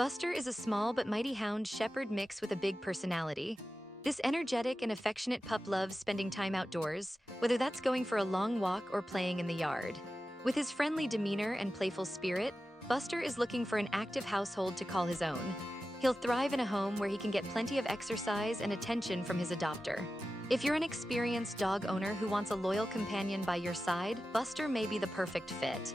Buster is a small but mighty hound shepherd mix with a big personality. This energetic and affectionate pup loves spending time outdoors, whether that's going for a long walk or playing in the yard. With his friendly demeanor and playful spirit, Buster is looking for an active household to call his own. He'll thrive in a home where he can get plenty of exercise and attention from his adopter. If you're an experienced dog owner who wants a loyal companion by your side, Buster may be the perfect fit.